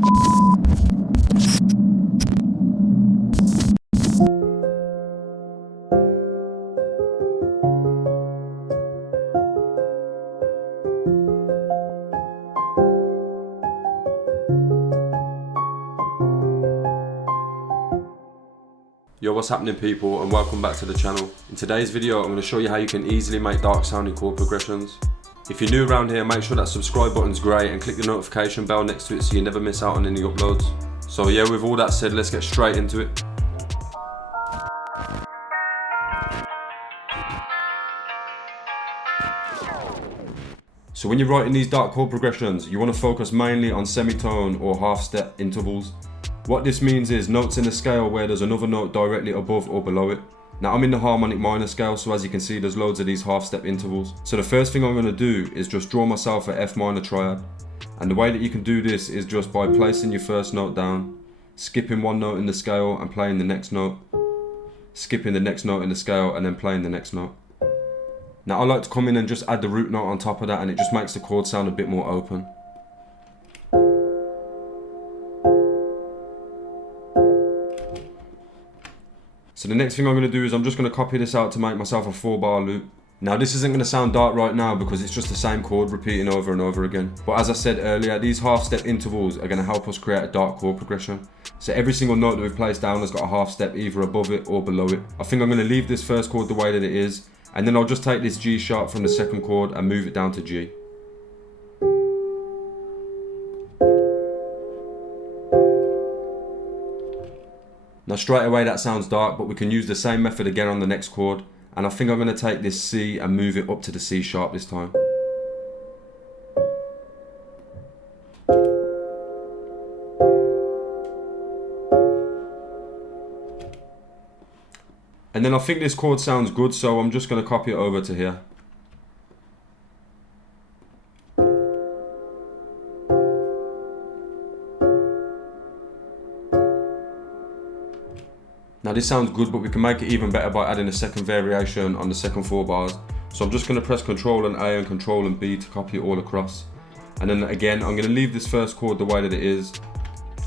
Yo, what's happening people, and welcome back to the channel. In today's video I'm going to show you how you can easily make dark sounding chord progressions. If you're new around here, make sure that subscribe button's grey and click the notification bell next to it so you never miss out on any uploads. So yeah, with all that said, let's get straight into it. So when you're writing these dark chord progressions, you want to focus mainly on semitone or half step intervals. What this means is notes in the scale where there's another note directly above or below it. Now I'm in the harmonic minor scale, so as you can see there's loads of these half step intervals. So the first thing I'm going to do is just draw myself an F minor triad. And the way that you can do this is just by placing your first note down, skipping one note in the scale and playing the next note, skipping the next note in the scale and then playing the next note. Now I like to come in and just add the root note on top of that, and it just makes the chord sound a bit more open. So the next thing I'm going to do is I'm just going to copy this out to make myself a 4-bar loop. Now this isn't going to sound dark right now because it's just the same chord repeating over and over again. But as I said earlier, these half step intervals are going to help us create a dark chord progression. So every single note that we've placed down has got a half step either above it or below it. I think I'm going to leave this first chord the way that it is, and then I'll just take this G sharp from the second chord and move it down to G. Now straight away that sounds dark, but we can use the same method again on the next chord, and I think I'm going to take this C and move it up to the C sharp this time. And then I think this chord sounds good, so I'm just going to copy it over to here. Now this sounds good, but we can make it even better by adding a second variation on the second 4 bars. So I'm just going to press Ctrl and A and Ctrl and B to copy it all across. And then again, I'm going to leave this first chord the way that it is.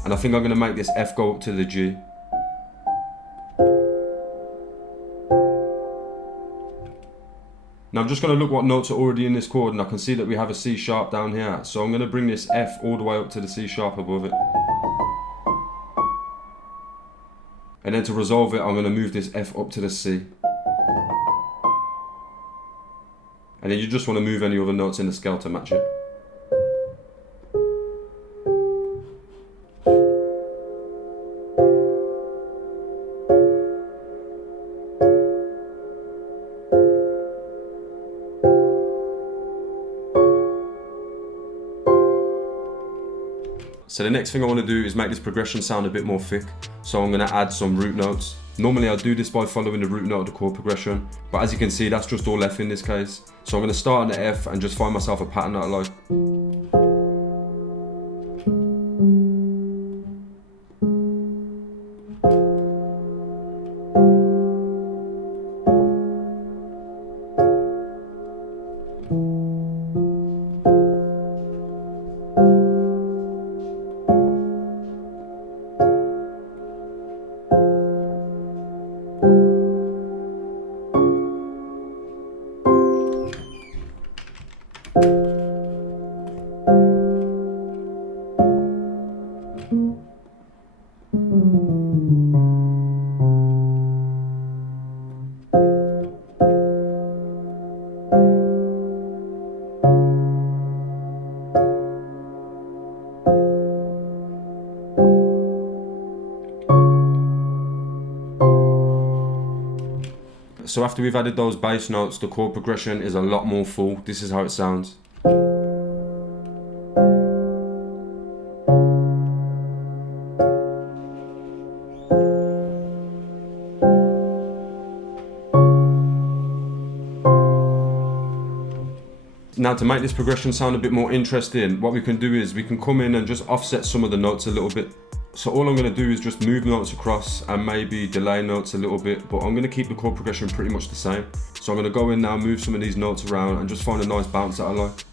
And I think I'm going to make this F go up to the G. Now I'm just going to look what notes are already in this chord, and I can see that we have a C sharp down here. So I'm going to bring this F all the way up to the C sharp above it. And then to resolve it, I'm going to move this F up to the C. And then you just want to move any other notes in the scale to match it. So the next thing I want to do is make this progression sound a bit more thick. So I'm going to add some root notes. Normally I do this by following the root note of the chord progression, but as you can see that's just all F in this case. So I'm going to start on the F and just find myself a pattern that I like. So after we've added those bass notes, the chord progression is a lot more full. This is how it sounds. Now to make this progression sound a bit more interesting, what we can do is we can come in and just offset some of the notes a little bit. So all I'm going to do is just move notes across and maybe delay notes a little bit, but I'm going to keep the chord progression pretty much the same. So I'm going to go in now, move some of these notes around and just find a nice bounce that I like.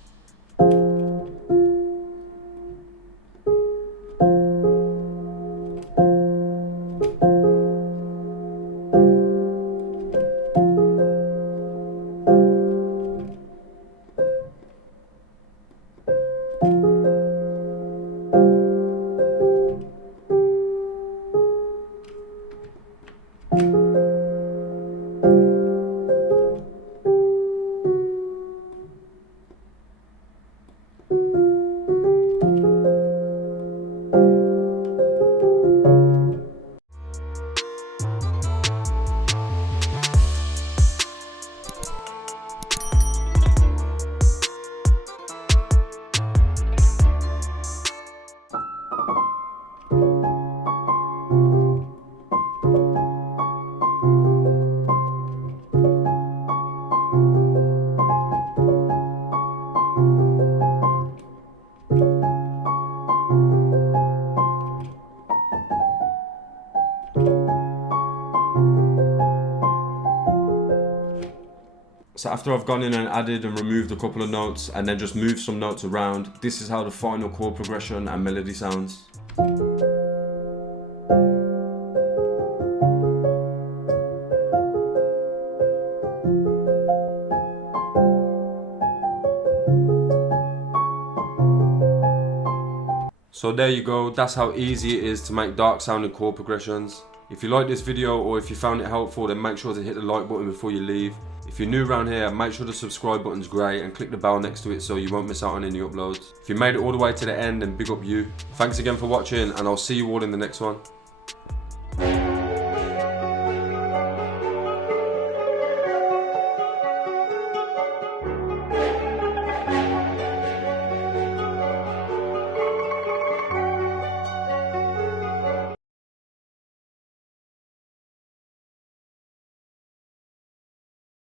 So after I've gone in and added and removed a couple of notes and then just moved some notes around, this is how the final chord progression and melody sounds. So there you go, that's how easy it is to make dark sounding chord progressions. If you like this video or if you found it helpful, then make sure to hit the like button before you leave. If you're new around here, make sure the subscribe button's grey and click the bell next to it so you won't miss out on any uploads. If you made it all the way to the end, then big up you. Thanks again for watching and I'll see you all in the next one.